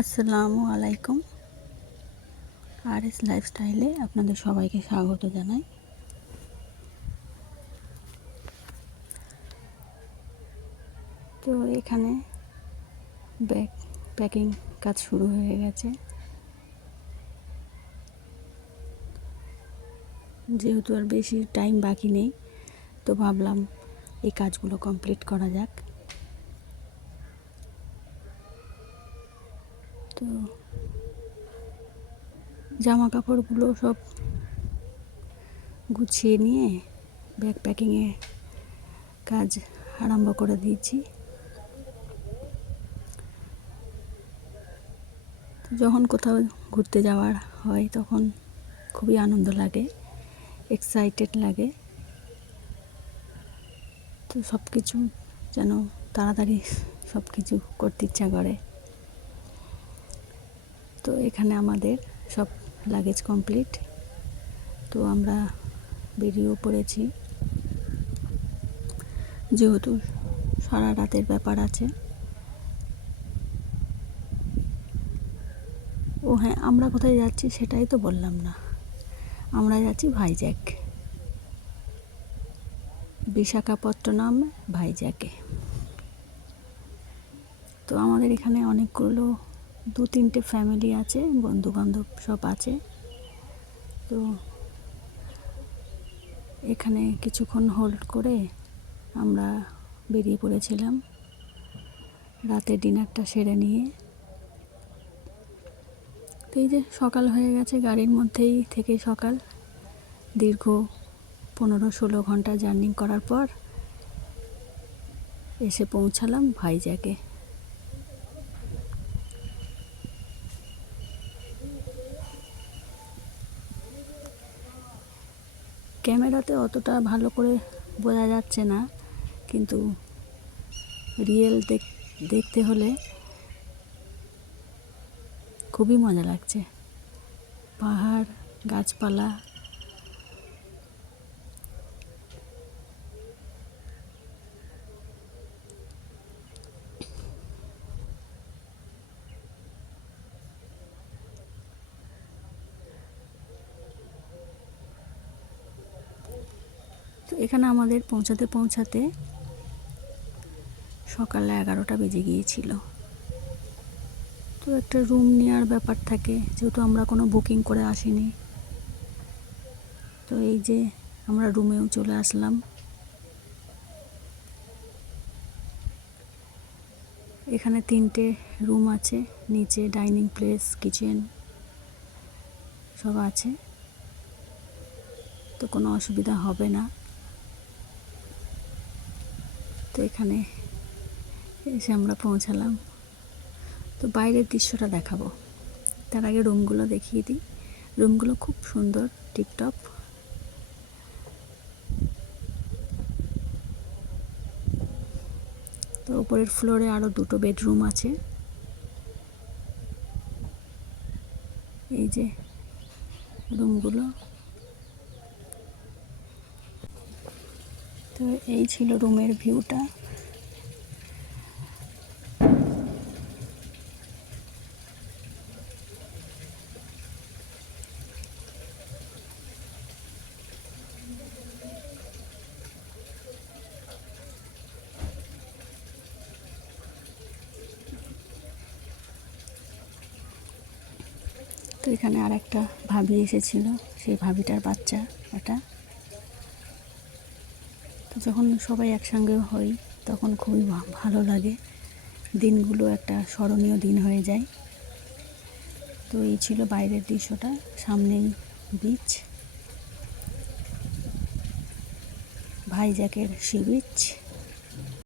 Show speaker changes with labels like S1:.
S1: আসসালামু আলাইকুম। আর এস লাইফস্টাইলে আপনাদের সবাইকে স্বাগত জানাই। তো এখানে ব্যাগ প্যাকিং কাজ শুরু হয়ে গেছে। যেহেতু আর বেশি টাইম বাকি নেই, তো ভাবলাম এই কাজগুলো কমপ্লিট করা যাক। তো জামা কাপড়গুলো সব গুছিয়ে নিয়ে ব্যাগ প্যাকিংয়ে কাজ আরম্ভ করে দিয়েছি। যখন কোথাও ঘুরতে যাওয়ার হয় তখন খুবই আনন্দ লাগে এক্সাইটেড লাগে। তো সব কিছু যেন তাড়াতাড়ি সব কিছু করতে ইচ্ছা করে। তো এখানে আমাদের সব লাগেজ কমপ্লিট তো আমরা বেরিয়েও পড়েছি। যেহেতু সারা রাতের ব্যাপার আছে। ও হ্যাঁ আমরা কোথায় যাচ্ছি সেটাই তো বললাম না। আমরা যাচ্ছি ভাইজ্যাক বিশাখাপত্তনম ভাইজ্যাকে তো আমাদের এখানে অনেকগুলো দু তিনটে ফ্যামিলি আছে বন্ধু বান্ধব সব আছে। তো এখানে কিছুক্ষণ হোল্ড করে আমরা বেরিয়ে পড়েছিলাম। রাতে ডিনারটা সেরে নিয়ে। তো এই যে সকাল হয়ে গেছে, গাড়ির মধ্যেই থেকে সকাল। দীর্ঘ পনেরো ষোলো ঘণ্টা জার্নি করার পর এসে পৌঁছালাম ভাইজ্যাকে ক্যামেরাতে অতটা ভালো করে বোঝা যাচ্ছে না, কিন্তু রিয়েল দেখতে হলে খুবই মজা লাগছে। পাহাড়, গাছপালা তো এখানে আমাদের পৌঁছাতে পৌঁছাতে সকালে এগারোটা বেজে গিয়েছিল। তো একটা রুম নেওয়ার ব্যাপার থাকে, যেহেতু আমরা কোনো বুকিং করে আসিনি। তো এই যে আমরা রুমেও চলে আসলাম। এখানে তিনটে রুম আছে, নিচে ডাইনিং প্লেস কিচেন সব আছে। তো কোনো অসুবিধা হবে না। তো এখানে এসে আমরা পৌঁছালাম। তো বাইরের দৃশ্যটা দেখাবো। তার আগে রুমগুলো দেখিয়ে দিই। রুমগুলো খুব সুন্দর, টিপটপ। তো উপরের ফ্লোরে আরও দুটো বেডরুম আছে। এই যে রুমগুলো। তো এই ছিল রুমের ভিউটা। তো এখানে আর একটা ভাবি এসেছিল, সেই ভাবিটার বাচ্চা তো যখন সবাই একসঙ্গে হই, তখন খুবই ভালো লাগে। দিনগুলো একটা স্মরণীয় দিন হয়ে যায়। তো এই ছিল বাইরের দৃশ্যটা, সামনেই বিচ ভাইজ্যাকের সি বিচ